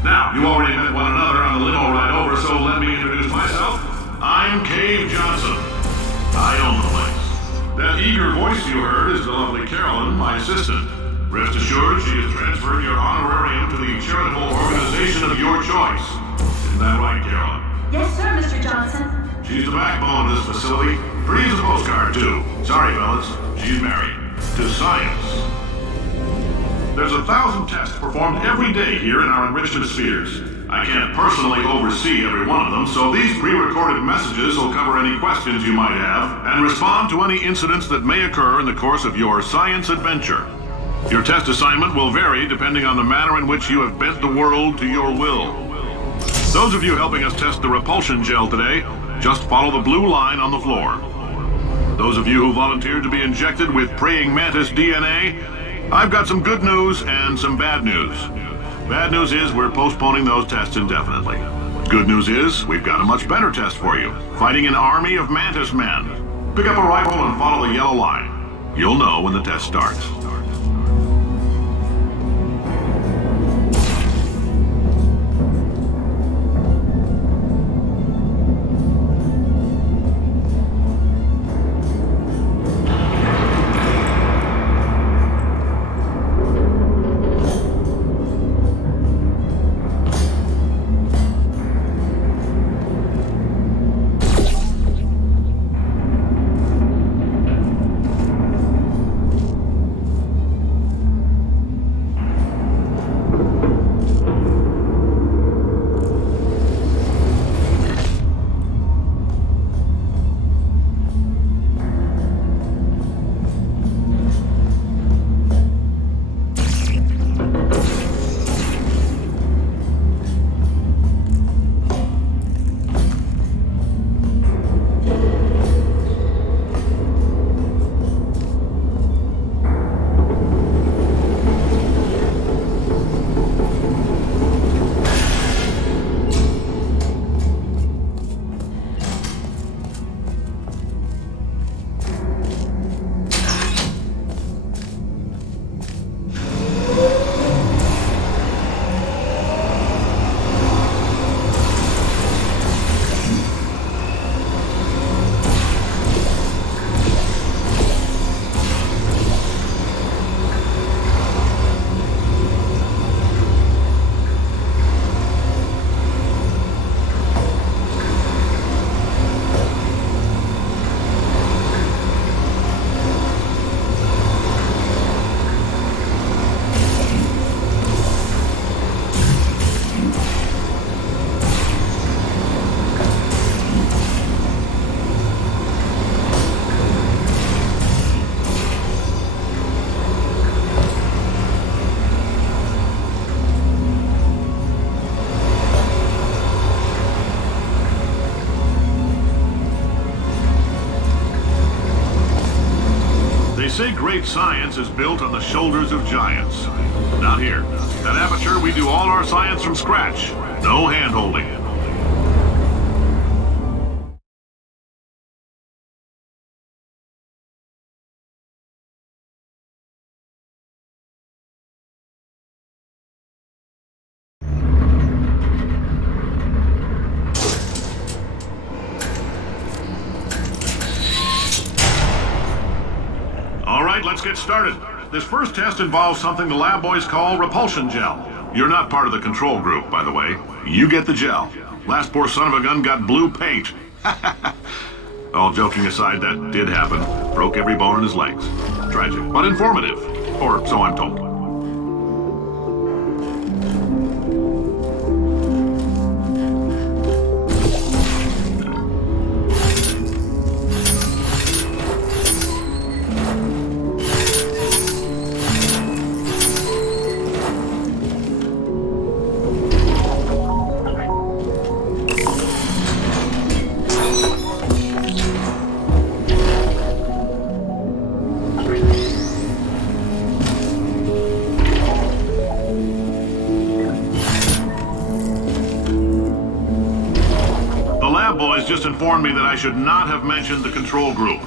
Now, you already met one another on the limo ride over, so let me introduce myself. I'm Cave Johnson. I own the place. That eager voice you heard is the lovely Carolyn, my assistant. Rest assured, she has transferred your honorarium to the charitable organization of your choice. Isn't that right, Carolyn? Yes, sir, Mr. Johnson. She's the backbone of this facility. Pretty as a postcard, too. Sorry, fellas. She's married. To science. There's 1,000 tests performed every day here in our enrichment spheres. I can't personally oversee every one of them, so these pre-recorded messages will cover any questions you might have and respond to any incidents that may occur in the course of your science adventure. Your test assignment will vary depending on the manner in which you have bent the world to your will. Those of you helping us test the repulsion gel today, just follow the blue line on the floor. Those of you who volunteered to be injected with praying mantis DNA, I've got some good news and some bad news. Bad news is we're postponing those tests indefinitely. Good news is we've got a much better test for you. Fighting an army of Mantis men. Pick up a rifle and follow the yellow line. You'll know when the test starts. They say great science is built on the shoulders of giants. Not here. At Aperture, we do all our science from scratch. No hand-holding. Let's get started. This first test involves something the lab boys call repulsion gel. You're not part of the control group, by the way. You get the gel. Last poor son of a gun got blue paint. All joking aside, that did happen. Broke every bone in his legs. Tragic, but informative. Or so I'm told. Just informed me that I should not have mentioned the control group.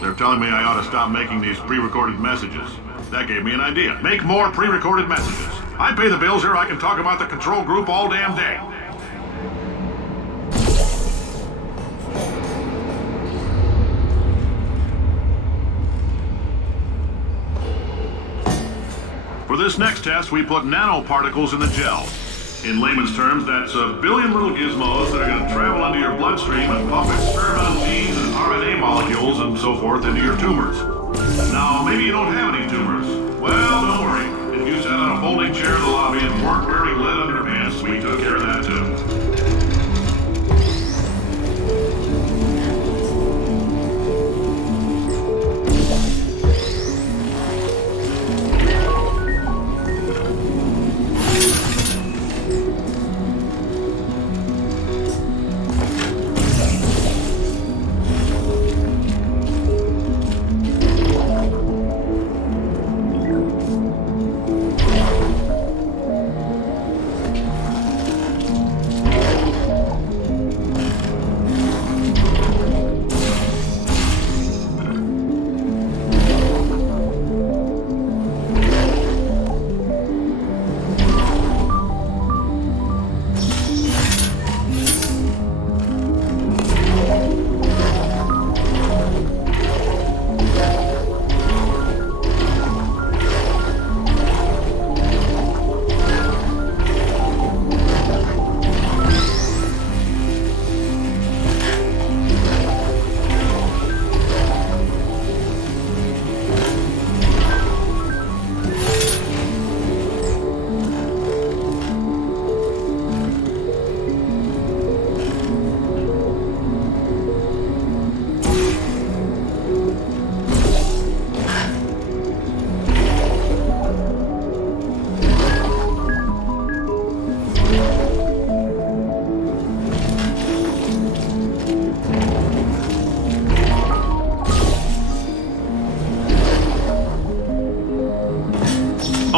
They're telling me I ought to stop making these pre-recorded messages. That gave me an idea. Make more pre-recorded messages. I pay the bills here, I can talk about the control group all damn day. For this next test, we put nanoparticles in the gel. In layman's terms, that's a billion little gizmos that are going to travel into your bloodstream and pump experimental genes and RNA molecules and so forth into your tumors. Now, maybe you don't have any tumors. Well, don't worry. If you sat on a folding chair in the lobby and weren't wearing lead underpants, we took care of that too.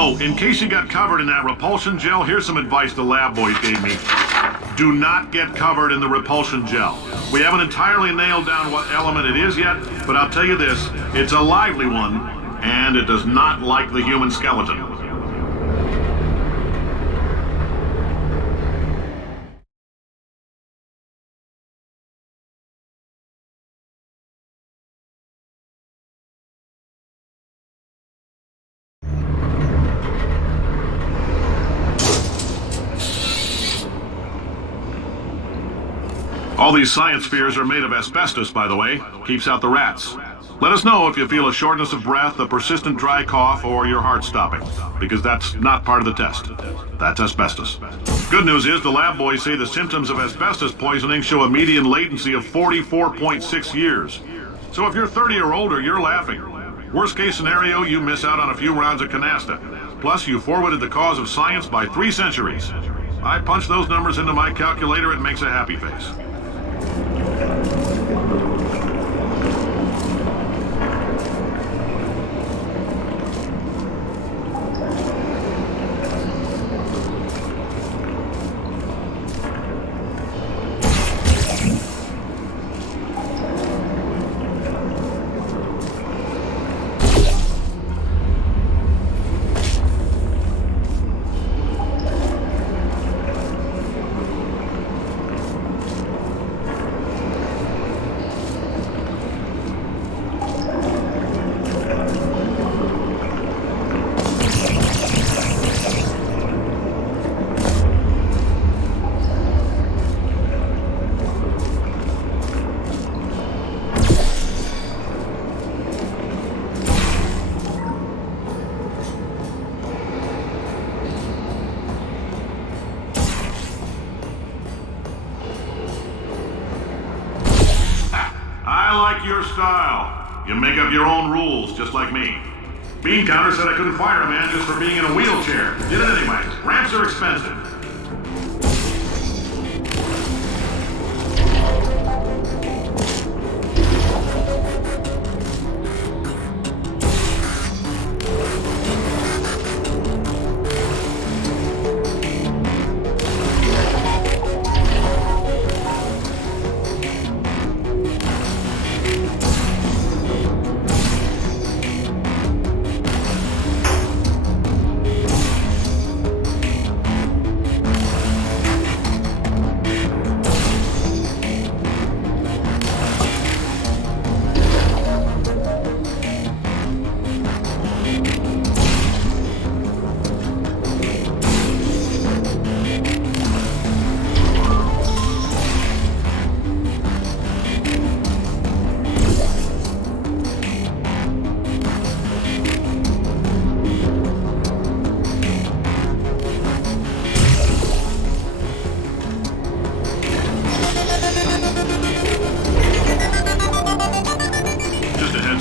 Oh, in case you got covered in that repulsion gel, here's some advice the lab boys gave me. Do not get covered in the repulsion gel. We haven't entirely nailed down what element it is yet, but I'll tell you this, it's a lively one, and it does not like the human skeleton. All these science spheres are made of asbestos, by the way. Keeps out the rats. Let us know if you feel a shortness of breath, a persistent dry cough, or your heart stopping, because that's not part of the test. That's asbestos. Good news is the lab boys say the symptoms of asbestos poisoning show a median latency of 44.6 years. So if you're 30 or older, you're laughing. Worst case scenario, you miss out on a few rounds of canasta. Plus, you forwarded the cause of science by 3 centuries. I punch those numbers into my calculator, it makes a happy face. I like your style. You make up your own rules, just like me. Bean Counter said I couldn't fire a man just for being in a wheelchair. Did it anyway. Ramps are expensive.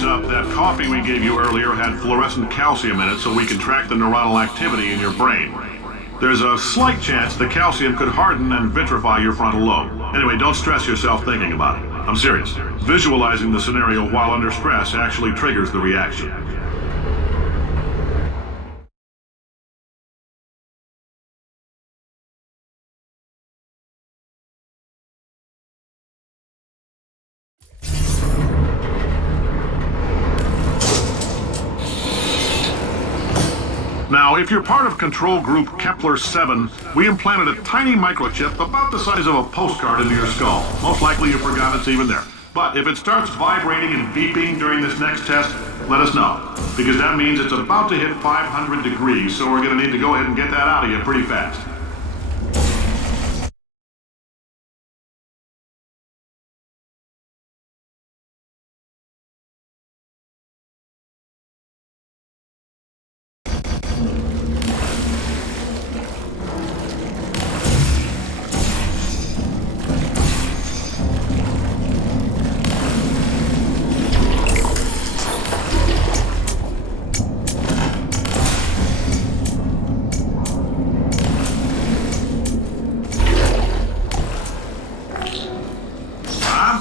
That coffee we gave you earlier had fluorescent calcium in it so we can track the neuronal activity in your brain. There's a slight chance the calcium could harden and vitrify your frontal lobe. Anyway, don't stress yourself thinking about it. I'm serious. Visualizing the scenario while under stress actually triggers the reaction. Now, if you're part of Control Group Kepler-7, we implanted a tiny microchip about the size of a postcard into your skull. Most likely you forgot it's even there. But if it starts vibrating and beeping during this next test, let us know. Because that means it's about to hit 500 degrees, so we're going to need to go ahead and get that out of you pretty fast.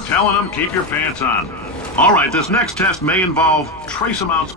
Telling them, keep your pants on. All right, this next test may involve trace amounts